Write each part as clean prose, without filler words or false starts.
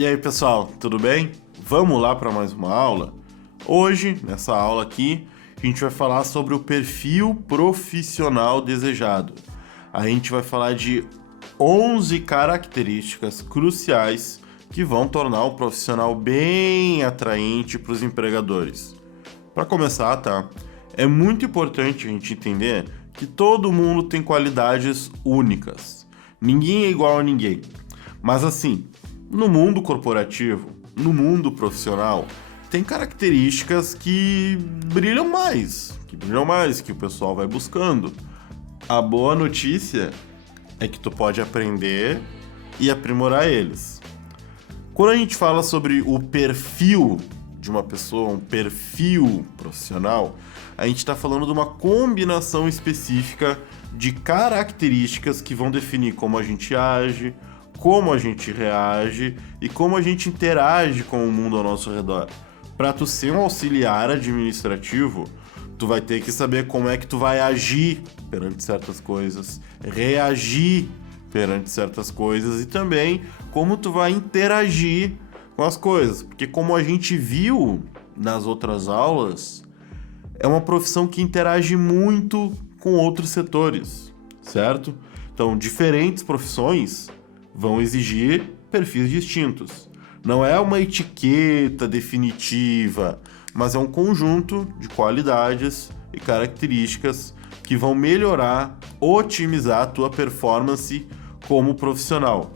E aí, pessoal, tudo bem? Vamos lá para mais uma aula? Hoje, nessa aula aqui, a gente vai falar sobre o perfil profissional desejado. A gente vai falar de 11 características cruciais que vão tornar um profissional bem atraente para os empregadores. Para começar, tá? É muito importante a gente entender que todo mundo tem qualidades únicas. Ninguém é igual a ninguém. Mas assim, no mundo corporativo, no mundo profissional, tem características que brilham mais, que o pessoal vai buscando. A boa notícia é que tu pode aprender e aprimorar eles. Quando a gente fala sobre o perfil de uma pessoa, um perfil profissional, a gente está falando de uma combinação específica de características que vão definir como a gente age, como a gente reage e como a gente interage com o mundo ao nosso redor. Para tu ser um auxiliar administrativo, tu vai ter que saber como é que tu vai agir perante certas coisas, reagir perante certas coisas e também como tu vai interagir com as coisas. Porque como a gente viu nas outras aulas, é uma profissão que interage muito com outros setores, certo? Então, diferentes profissões vão exigir perfis distintos. Não é uma etiqueta definitiva, mas é um conjunto de qualidades e características que vão melhorar, otimizar a tua performance como profissional.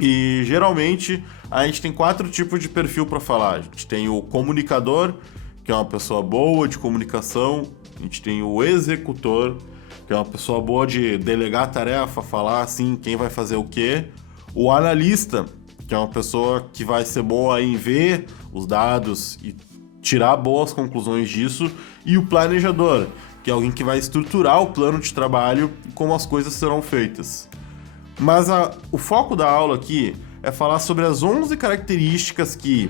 E geralmente a gente tem 4 tipos de perfil para falar. A gente tem o comunicador, que é uma pessoa boa de comunicação. A gente tem o executor, que é uma pessoa boa de delegar tarefa, falar assim quem vai fazer o quê. O analista, que é uma pessoa que vai ser boa em ver os dados e tirar boas conclusões disso. E o planejador, que é alguém que vai estruturar o plano de trabalho e como as coisas serão feitas. Mas o foco da aula aqui é falar sobre as 11 características que,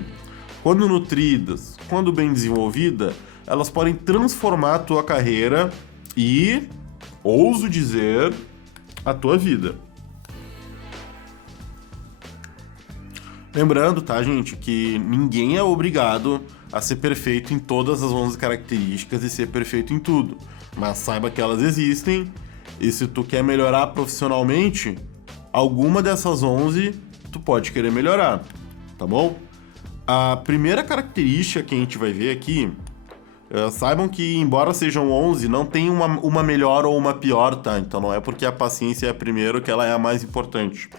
quando nutridas, quando bem desenvolvida, elas podem transformar a tua carreira e, ouso dizer, a tua vida. Lembrando, tá, gente, que ninguém é obrigado a ser perfeito em todas as 11 características e ser perfeito em tudo. Mas saiba que elas existem e se tu quer melhorar profissionalmente, alguma dessas 11 tu pode querer melhorar, tá bom? A primeira característica que a gente vai ver aqui, saibam que embora sejam 11, não tem uma melhor ou uma pior, tá? Então não é porque a paciência é a primeira que ela é a mais importante.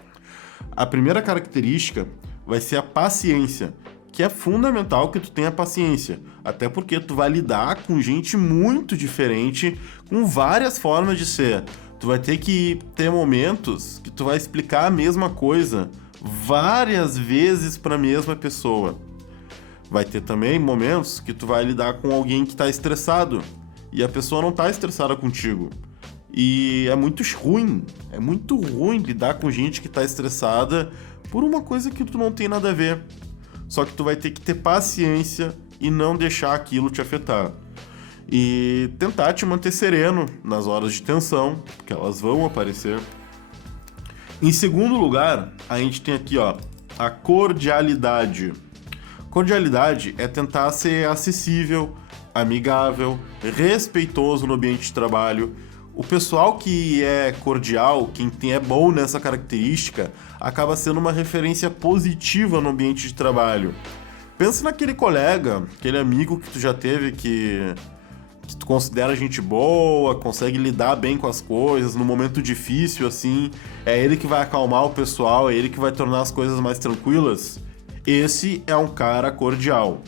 A primeira característica vai ser a paciência, que é fundamental que tu tenha paciência, até porque tu vai lidar com gente muito diferente, com várias formas de ser. Tu vai ter que ter momentos que tu vai explicar a mesma coisa várias vezes para a mesma pessoa. Vai ter também momentos que tu vai lidar com alguém que está estressado e a pessoa não está estressada contigo. E é muito ruim lidar com gente que está estressada por uma coisa que tu não tem nada a ver. Só que tu vai ter que ter paciência e não deixar aquilo te afetar. E tentar te manter sereno nas horas de tensão, porque elas vão aparecer. Em segundo lugar, a gente tem aqui, ó, a cordialidade. Cordialidade é tentar ser acessível, amigável, respeitoso no ambiente de trabalho. O pessoal que é cordial, quem é bom nessa característica, acaba sendo uma referência positiva no ambiente de trabalho. Pensa naquele colega, aquele amigo que tu já teve que tu considera gente boa, consegue lidar bem com as coisas, no momento difícil, assim, é ele que vai acalmar o pessoal, é ele que vai tornar as coisas mais tranquilas. Esse é um cara cordial.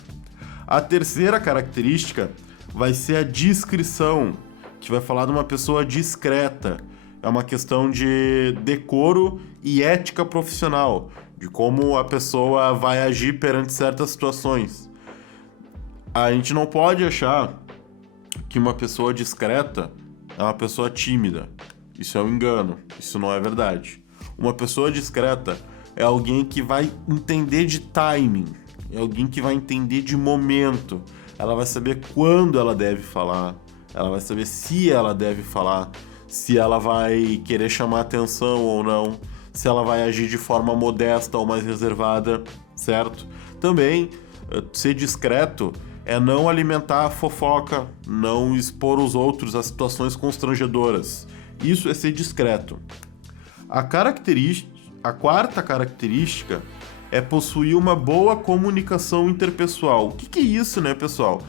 A terceira característica vai ser a discrição, que vai falar de uma pessoa discreta. É uma questão de decoro e ética profissional, de como a pessoa vai agir perante certas situações. A gente não pode achar que uma pessoa discreta é uma pessoa tímida. Isso é um engano, isso não é verdade. Uma pessoa discreta é alguém que vai entender de timing, é alguém que vai entender de momento. Ela vai saber quando ela deve falar, ela vai saber se ela deve falar, se ela vai querer chamar atenção ou não, se ela vai agir de forma modesta ou mais reservada. certo? Também, ser discreto é não alimentar a fofoca, não expor os outros a situações constrangedoras. Isso é ser discreto. A quarta característica é possuir uma boa comunicação interpessoal. O que é isso, né, pessoal?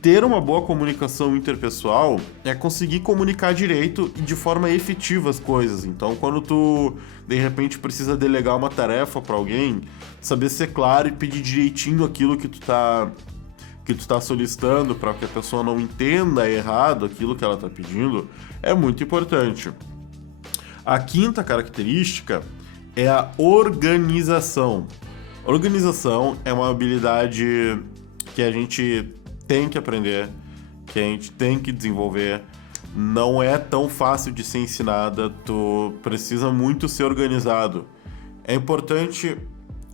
Ter uma boa comunicação interpessoal é conseguir comunicar direito e de forma efetiva as coisas. Então, quando tu, de repente, precisa delegar uma tarefa para alguém, saber ser claro e pedir direitinho aquilo que tu tá solicitando para que a pessoa não entenda errado aquilo que ela tá pedindo, é muito importante. A quinta característica é a organização. Organização é uma habilidade que a gente tem que aprender, que a gente tem que desenvolver. Não é tão fácil de ser ensinada, tu precisa muito ser organizado. É importante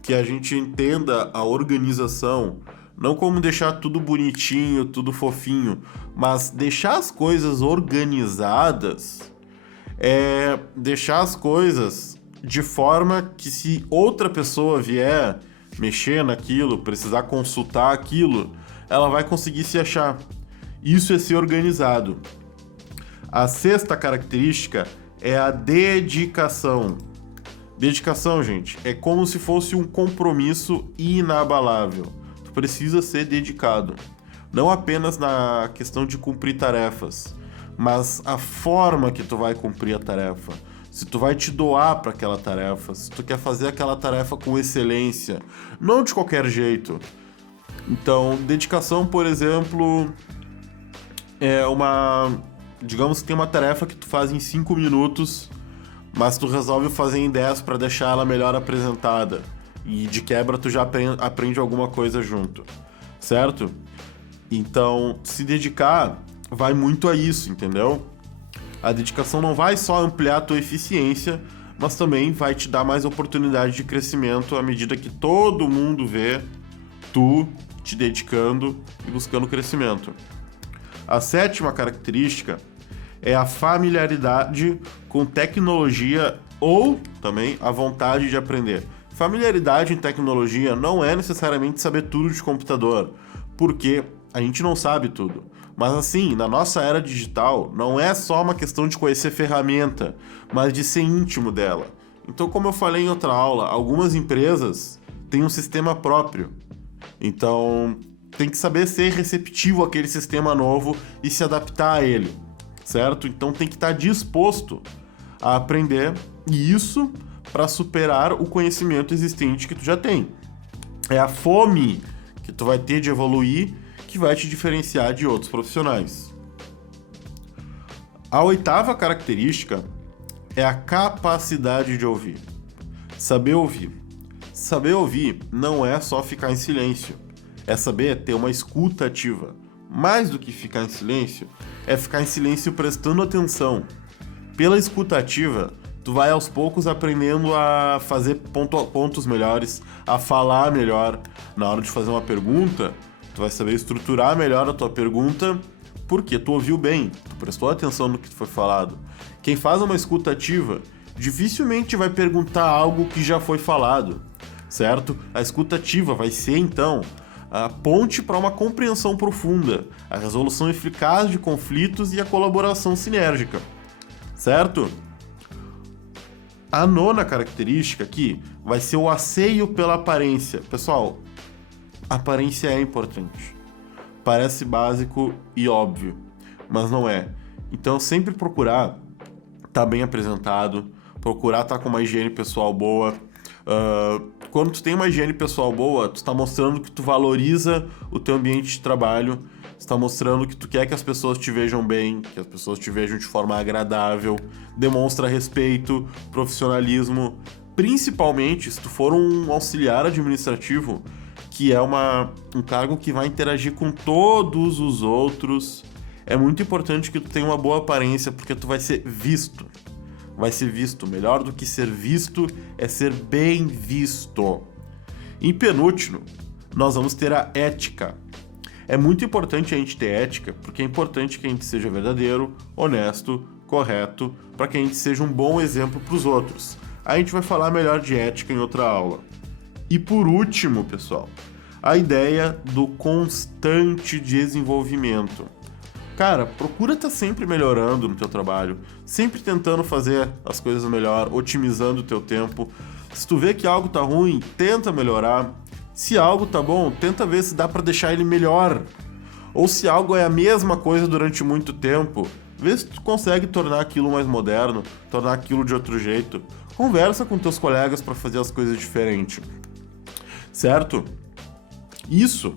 que a gente entenda a organização, não como deixar tudo bonitinho, tudo fofinho, mas deixar as coisas organizadas é deixar as coisas de forma que, se outra pessoa vier mexer naquilo, precisar consultar aquilo, ela vai conseguir se achar. Isso é ser organizado. A sexta característica é a dedicação. Dedicação, gente, é como se fosse um compromisso inabalável. Tu precisa ser dedicado. Não apenas na questão de cumprir tarefas, mas a forma que tu vai cumprir a tarefa. Se tu vai te doar para aquela tarefa, se tu quer fazer aquela tarefa com excelência, não de qualquer jeito. Então, dedicação, por exemplo, é digamos que tem uma tarefa que tu faz em 5 minutos, mas tu resolve fazer em 10 para deixar ela melhor apresentada. E de quebra tu já aprende alguma coisa junto, certo? Então, se dedicar vai muito a isso, entendeu? A dedicação não vai só ampliar a tua eficiência, mas também vai te dar mais oportunidade de crescimento à medida que todo mundo vê tu te dedicando e buscando crescimento. A sétima característica é a familiaridade com tecnologia ou também a vontade de aprender. Familiaridade em tecnologia não é necessariamente saber tudo de computador, porque a gente não sabe tudo. Mas assim, na nossa era digital, não é só uma questão de conhecer ferramenta, mas de ser íntimo dela. Então, como eu falei em outra aula, algumas empresas têm um sistema próprio. Então, tem que saber ser receptivo àquele sistema novo e se adaptar a ele, certo? Então, tem que estar disposto a aprender, e isso para superar o conhecimento existente que tu já tem. É a fome que tu vai ter de evoluir que vai te diferenciar de outros profissionais. A oitava característica é a capacidade de ouvir. Saber ouvir. Saber ouvir não é só ficar em silêncio, é saber ter uma escuta ativa. Mais do que ficar em silêncio, é ficar em silêncio prestando atenção. Pela escuta ativa, tu vai aos poucos aprendendo a fazer pontos melhores, a falar melhor. Na hora de fazer uma pergunta, tu vai saber estruturar melhor a tua pergunta, porque tu ouviu bem, tu prestou atenção no que foi falado. Quem faz uma escuta ativa dificilmente vai perguntar algo que já foi falado, certo? A escuta ativa vai ser, então, a ponte para uma compreensão profunda, a resolução eficaz de conflitos e a colaboração sinérgica, certo? A nona característica aqui vai ser o asseio pela aparência. Pessoal, aparência é importante. Parece básico e óbvio, mas não é. Então, sempre procurar estar bem apresentado, procurar estar com uma higiene pessoal boa. Quando tu tem uma higiene pessoal boa, tu está mostrando que tu valoriza o teu ambiente de trabalho, está mostrando que tu quer que as pessoas te vejam bem, que as pessoas te vejam de forma agradável, demonstra respeito, profissionalismo. Principalmente se tu for um auxiliar administrativo, que é um cargo que vai interagir com todos os outros. É muito importante que tu tenha uma boa aparência, porque tu vai ser visto. Vai ser visto. Melhor do que ser visto é ser bem visto. Em penúltimo, nós vamos ter a ética. É muito importante a gente ter ética, porque é importante que a gente seja verdadeiro, honesto, correto, para que a gente seja um bom exemplo para os outros. A gente vai falar melhor de ética em outra aula. E por último, pessoal, a ideia do constante desenvolvimento. Cara, procura estar sempre melhorando no teu trabalho, sempre tentando fazer as coisas melhor, otimizando o teu tempo. Se tu vê que algo tá ruim, tenta melhorar. Se algo tá bom, tenta ver se dá para deixar ele melhor. Ou se algo é a mesma coisa durante muito tempo, vê se tu consegue tornar aquilo mais moderno, tornar aquilo de outro jeito. Conversa com teus colegas para fazer as coisas diferentes. Certo? Isso,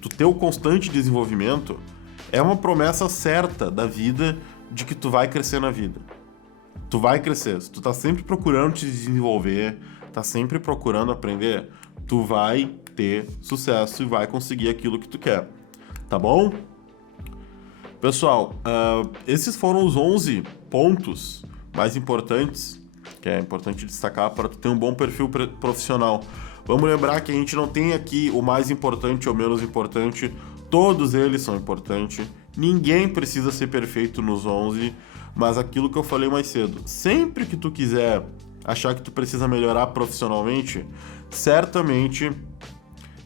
tu ter o constante desenvolvimento, é uma promessa certa da vida de que tu vai crescer na vida. Tu vai crescer. Se tu tá sempre procurando te desenvolver, tá sempre procurando aprender, tu vai ter sucesso e vai conseguir aquilo que tu quer. Tá bom? Pessoal, esses foram os 11 pontos mais importantes, que é importante destacar para tu ter um bom perfil profissional. Vamos lembrar que a gente não tem aqui o mais importante ou menos importante, todos eles são importantes, ninguém precisa ser perfeito nos 11, mas aquilo que eu falei mais cedo, sempre que tu quiser achar que tu precisa melhorar profissionalmente, certamente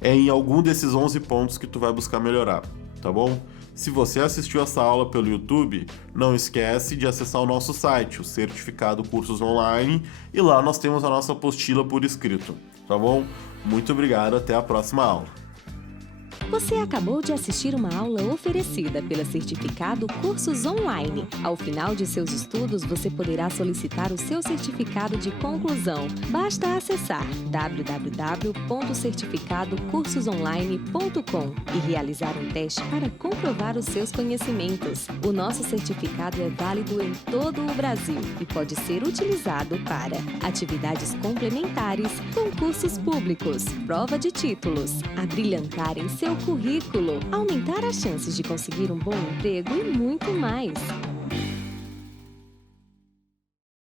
é em algum desses 11 pontos que tu vai buscar melhorar, tá bom? Se você assistiu essa aula pelo YouTube, não esquece de acessar o nosso site, o Certificado Cursos Online, e lá nós temos a nossa apostila por escrito, tá bom? Muito obrigado, até a próxima aula. Você acabou de assistir uma aula oferecida pela Certificado Cursos Online. Ao final de seus estudos, você poderá solicitar o seu certificado de conclusão. Basta acessar www.certificadocursosonline.com e realizar um teste para comprovar os seus conhecimentos. O nosso certificado é válido em todo o Brasil e pode ser utilizado para atividades complementares, concursos públicos, prova de títulos, abrilhantar em seu currículo, aumentar as chances de conseguir um bom emprego e muito mais.